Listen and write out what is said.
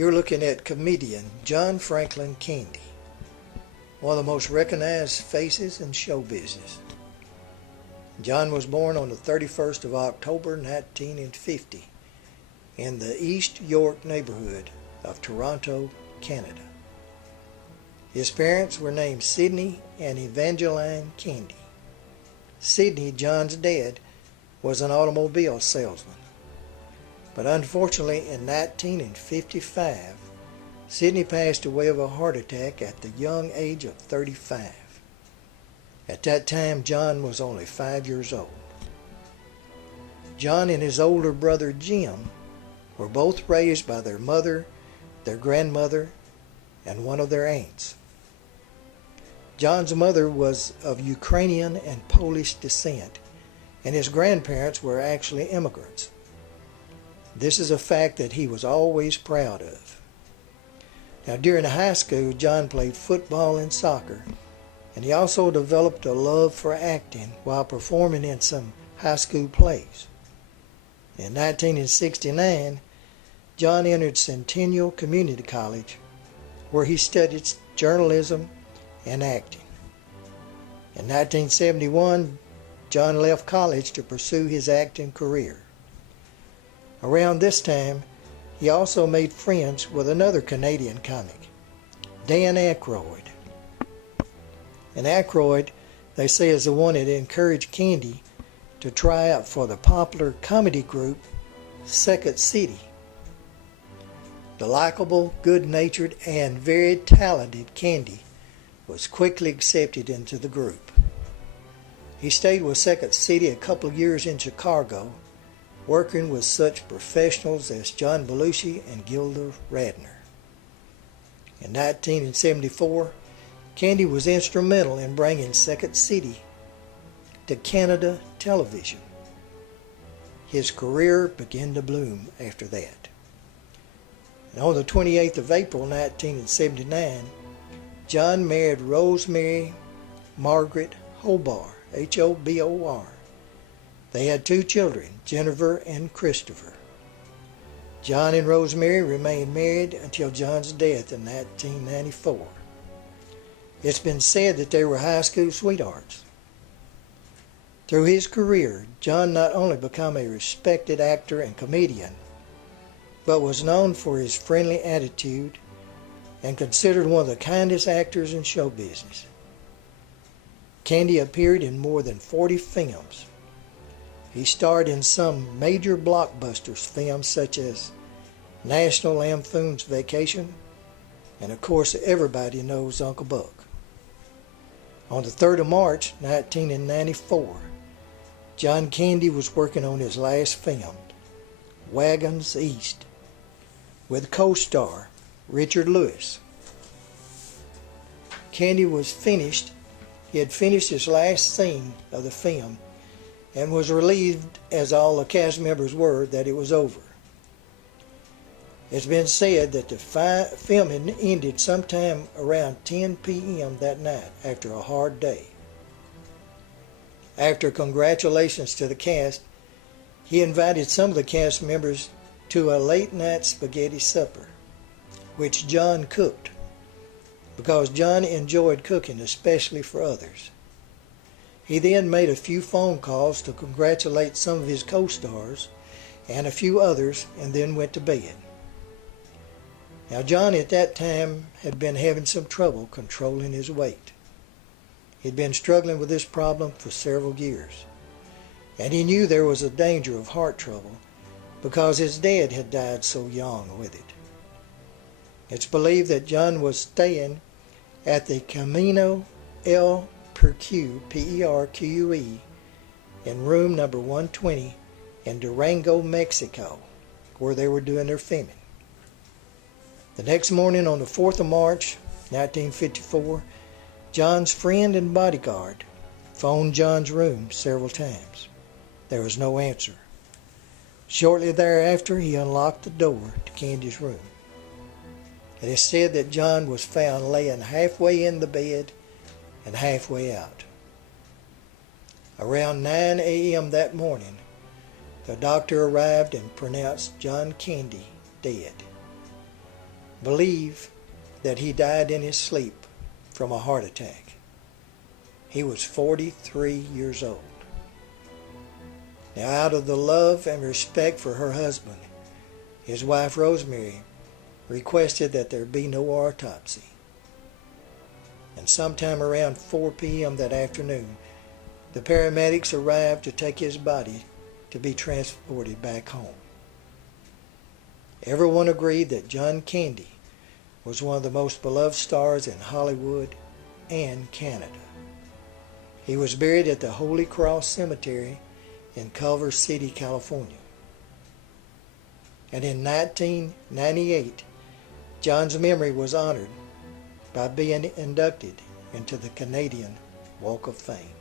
You're looking at comedian John Franklin Candy, one of the most recognized faces in show business. John was born on the 31st of October 1950 in the East York neighborhood of Toronto, Canada. His parents were named Sidney and Evangeline Candy. Sidney, John's dad, was an automobile salesman. But unfortunately, in 1955, Sidney passed away of a heart attack at the young age of 35. At that time, John was only 5 years old. John and his older brother Jim were both raised by their mother, their grandmother, and one of their aunts. John's mother was of Ukrainian and Polish descent, and his grandparents were actually immigrants. This is a fact that he was always proud of. Now, during high school, John played football and soccer, and he also developed a love for acting while performing in some high school plays. In 1969, John entered Centennial Community College, where he studied journalism and acting. In 1971, John left college to pursue his acting career. Around this time, he also made friends with another Canadian comic, Dan Aykroyd. And Aykroyd, they say, is the one that encouraged Candy to try out for the popular comedy group Second City. The likable, good-natured, and very talented Candy was quickly accepted into the group. He stayed with Second City a couple of years in Chicago, working with such professionals as John Belushi and Gilda Radner. In 1974, Candy was instrumental in bringing Second City to Canada television. His career began to bloom after that. And on the 28th of April 1979, John married Rosemary Margaret Hobor, Hobor. They had 2 children, Jennifer and Christopher. John and Rosemary remained married until John's death in 1994. It's been said that they were high school sweethearts. Through his career, John not only became a respected actor and comedian, but was known for his friendly attitude and considered one of the kindest actors in show business. Candy appeared in more than 40 films. He starred in some major blockbusters films such as National Lampoon's Vacation, and of course everybody knows Uncle Buck. On the 3rd of March 1994, John Candy was working on his last film, Wagons East, with co-star Richard Lewis. Candy was finished. He had finished his last scene of the film and was relieved, as all the cast members were, that it was over. It's been said that the film had ended sometime around 10 p.m. that night after a hard day. After congratulations to the cast, he invited some of the cast members to a late-night spaghetti supper, which John cooked, because John enjoyed cooking, especially for others. He then made a few phone calls to congratulate some of his co-stars and a few others, and then went to bed. Now, John at that time had been having some trouble controlling his weight. He'd been struggling with this problem for several years, and he knew there was a danger of heart trouble because his dad had died so young with it. It's believed that John was staying at the Camino El Perque, P-E-R-Q-U-E, in room number 120 in Durango, Mexico, where they were doing their filming. The next morning, on the 4th of March, 1954, John's friend and bodyguard phoned John's room several times. There was no answer. Shortly thereafter, he unlocked the door to Candy's room. It is said that John was found laying halfway in the bed and halfway out. Around 9 a.m. that morning, the doctor arrived and pronounced John Candy dead. believe that he died in his sleep from a heart attack. He was 43 years old. Now, out of the love and respect for her husband, his wife Rosemary requested that there be no autopsy. And sometime around 4 p.m. that afternoon, the paramedics arrived to take his body to be transported back home. Everyone agreed that John Candy was one of the most beloved stars in Hollywood and Canada. He was buried at the Holy Cross Cemetery in Culver City, California. And in 1998, John's memory was honored by being inducted into the Canadian Walk of Fame.